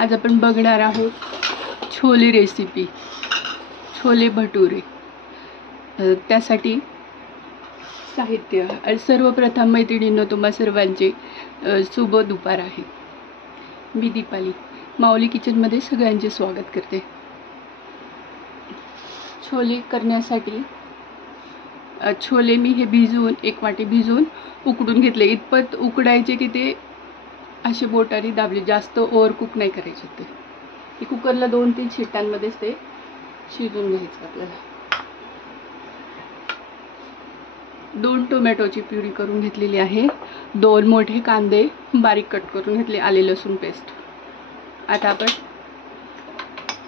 आज आपण बघणार आहोत छोले रेसिपी, छोले भटुरे। त्यासाठी साहित्य। सर्वप्रथम मैत्रिणींनो, तुम्हा सर्वांचे शुभ दुपार आहे। मी दीपाली माऊली किचनमध्ये सगळ्यांचे स्वागत करते। छोले करण्यासाठी छोले मी हे भिजवून, एक वाटी भिजवून उकडून घेतले। इतपत उकडायचे की ते असे बोटाने दाबले, जास्त ओव्हर कुक नाही करायचे। ते कुकरला 2-3 शिट्ट्यांमध्येच ते शिजून घ्यायचं आपल्याला। 2 टोमॅटोची प्युरी करून घेतलेली आहे। 2 मोठे कांदे बारीक कट करून घेतले, आले लसूण पेस्ट। आता आपण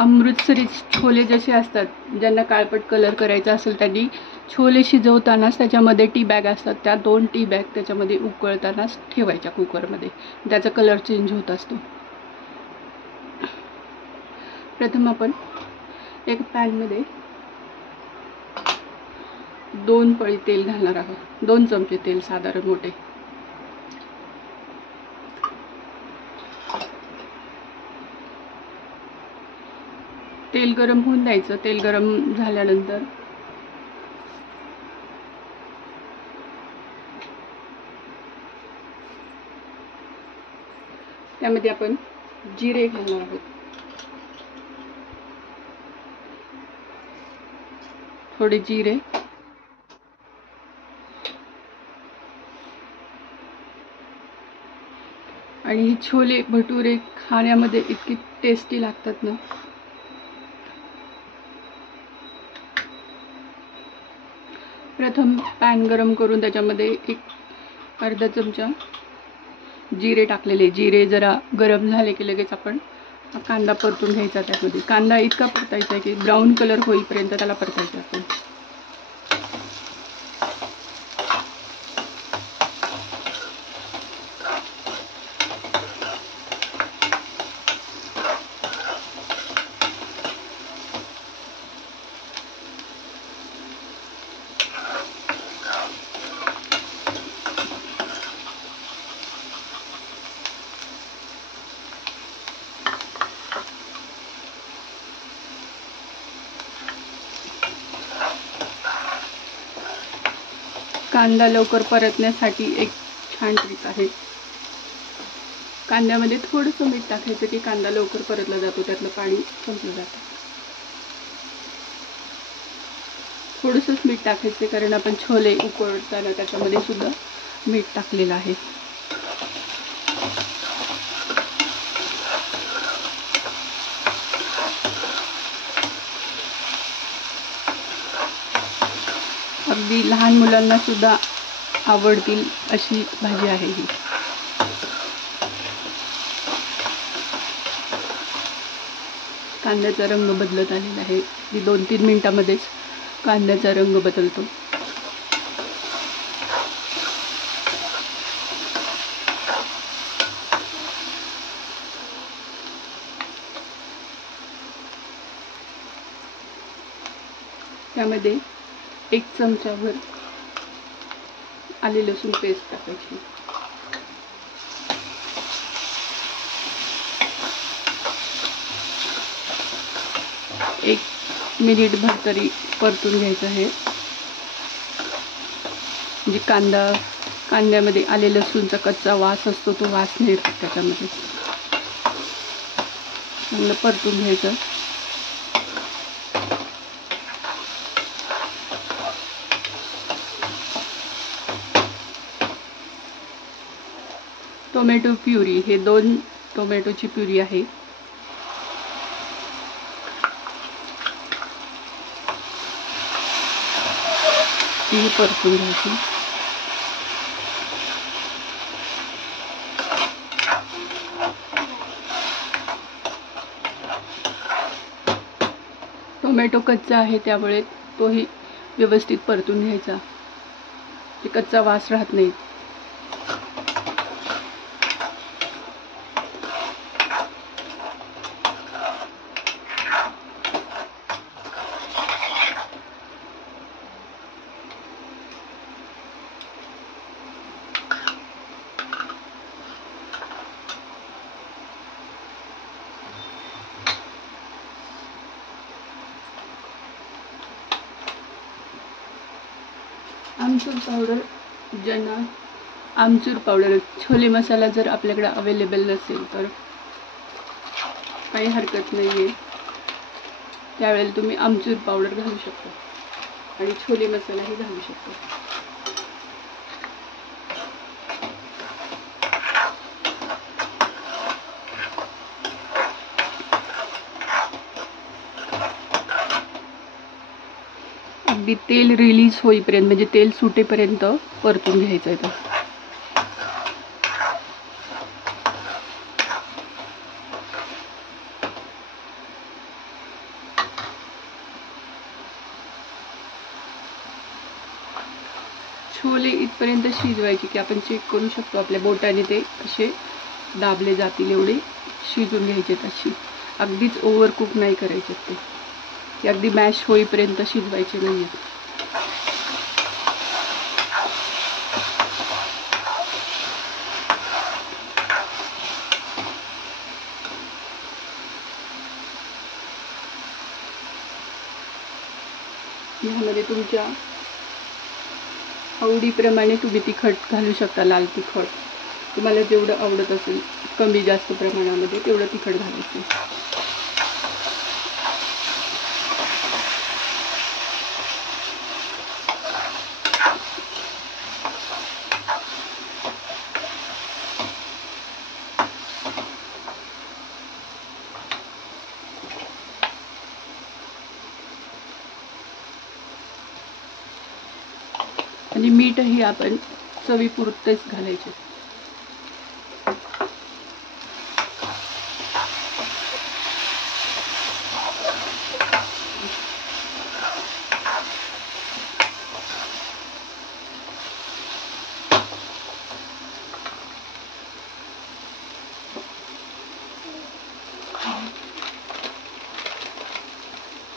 अमृतसरी छोले जसे असतात, ज्यांना काळपट कलर करायचा असेल त्यांनी छोले शिजवतानाच त्याच्यामध्ये टी बॅग असतात, त्या 2 टी बॅग त्याच्यामध्ये उकळतानाच ठेवायच्या कुकरमध्ये, त्याचा कलर चेंज होत असतो। प्रथम आपण एक पॅनमध्ये 2 पळी तेल घालणार आहोत। 2 चमचे तेल साधारण मोठे। तेल गरम होऊन द्यायचं। तेल गरम झाल्यानंतर त्यामध्ये आपण जिरे घालणार आहोत। थोडे जिरे आणि हे छोले भटुरे खाण्यामध्ये इतकी टेस्टी लागतात ना। प्रथम पॅन गरम करून त्याच्यामध्ये एक अर्धा चमचा जिरे टाकलेले। जिरे जरा गरम झाले की लगेच आपण कांदा परतून घ्यायचा। त्यामध्ये कांदा इतका परतायचा की ब्राऊन कलर होईपर्यंत त्याला परतायचं आपण। कांदा लवकर परतण्यासाठी एक छान ट्रिक आहे। कांद्यामध्ये थोडंसं मीठ टाकायचं की कांदा लवकर परतला जातो, त्यातलं पाणी संपलं जातं। थोडंसंच मीठ टाकायचं कारण आपण छोले उकळताना त्याच्यामध्ये सुद्धा मीठ टाकलेलं आहे। अगदी लहान मुलांना सुद्धा आवडतील अशी भाजी आहे ही। कांद्याचा रंग बदलत आलेला आहे। 2-3 मिनिटांमध्येच कांद्याचा रंग बदलतो। त्यामध्ये 1 चमचाभर आले लसूण पेस्ट टाकायची। एक मिनिटभर तरी परतून घ्यायचं आहे, म्हणजे कांद्यामध्ये आले लसूणचा कच्चा वास असतो, तो वास नाही येत त्याच्यामध्ये। चांगलं परतून घ्यायचं। टोमॅटो प्युरी, हे 2 टोमॅटोची प्युरी आहे। ती परतून घ्यायची। टोमॅटो कच्चा आहे त्यामुळे तोही व्यवस्थित परतून घ्यायचा, की कच्चा वास राहत नाही। आमचूर पावडर, ज्यांना आमचूर पावडर छोले मसाला जर आपल्याकडे अवेलेबल नसेल तर काही हरकत नाही आहे, त्यावेळेला तुम्ही आमचूर पावडर घालू शकता आणि छोले मसालाही घालू शकता. अगदी तेल रिलीज होईपर्यंत म्हणजे तेल सुटेपर्यंत परतून घ्यायचं आहे. छोले इथपर्यंत शिजवायचे की आपण चेक करू शकतो आपल्या बोटाने, ते असे दाबले जातील एवढे शिजून घ्यायचे. अशी अगदीच ओव्हर कुक नाही करायचे ते, की अगदी मॅश होईपर्यंत शिजवायचे नाही. यामध्ये तुमच्या आवडीप्रमाणे तुम्ही तिखट घालू शकता. लाल तिखट तुम्हाला जेवढं आवडत असेल कमी जास्त प्रमाणामध्ये तेवढं तिखट घालायचं. आणि मीठही आपण चवीपुरतेच घालायचे.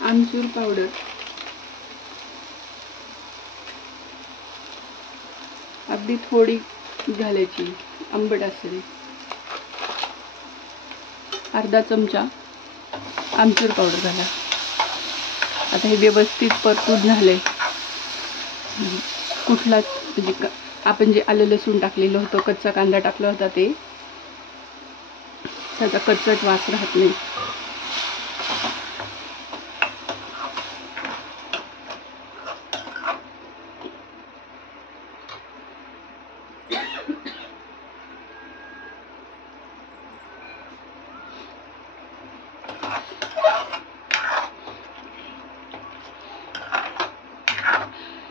आमचूर पावडर अगदी थोडी घालायची, आंबट असेल. अर्धा चमचा आमचूर पावडर घाला. आता हे व्यवस्थित परतून झाले. कुठलाच म्हणजे आपण जे आलं लसूण टाकलेलं होतं, कच्चा कांदा टाकला होता, ते त्याचा कच्चाच वास राहत नाही.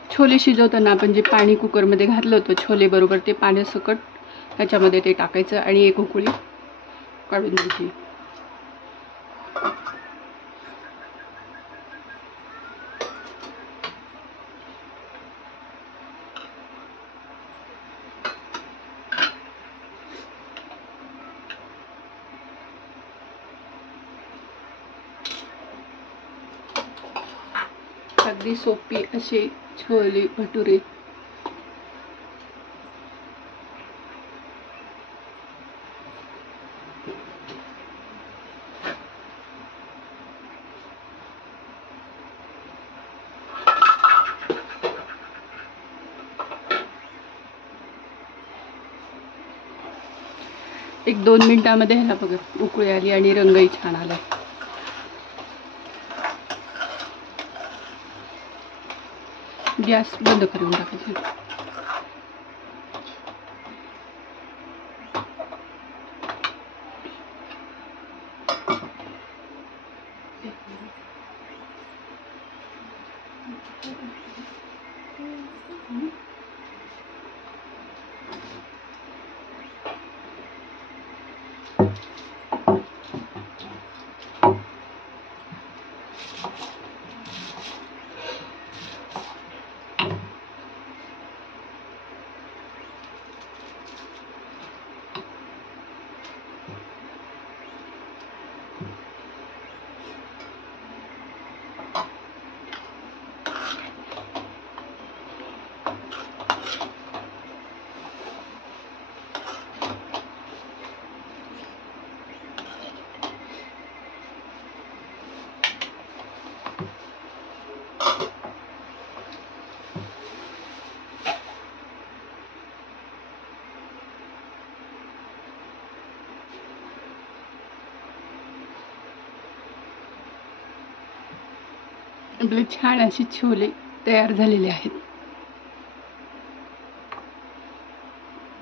छोले शिजवताना आपण जे पाणी कुकरमध्ये घातलं होतं छोले बरोबर, ते पाण्यासकट त्याच्यामध्ये ते टाकायचं आणि एक उकळी काढून द्यायची. अगदी सोपी असे छोले भटुरे. एक 2 मिनिटांमध्ये ह्याला बघा उकळी आली आणि रंगही छान आला. गॅस बंद करून टाकायचा. आपले छान असे छोले तयार झालेले आहेत.